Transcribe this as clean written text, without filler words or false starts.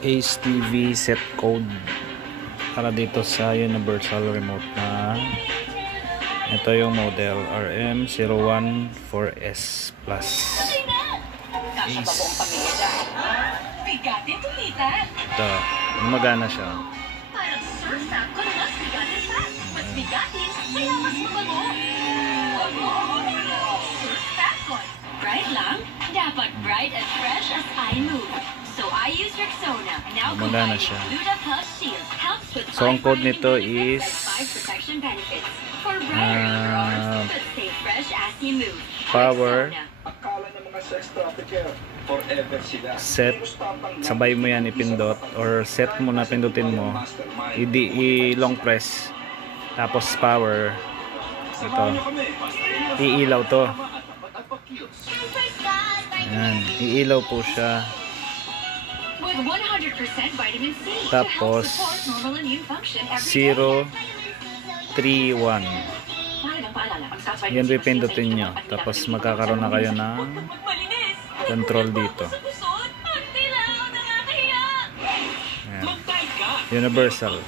HTV set code para dito sa universal remote na ito yung model RM014S Plus. Ito, gumagana siya. Parang sursa kung mas bigatin pa. Mas bigatin, kaya mas mabago. Surfacon. Bright lang, dapat bright as fresh as I move. So I use Rexona. Now gumagana siya. Gluta Plus Shield helps with So ang code nito is protection benefits. For brighter but stay fresh as you move. power Akala ng mga sex trafficker forever sila. set, sabay mo yan ipindot or set mo na pindutin mo, i-long press, tapos power, ito iilaw to. Ayan, iilaw po siya. With 100% vitamin C Tapos 031 yan pipindutin nyo, tapos magkakaroon na kayo ng control dito. Ayan. Universal.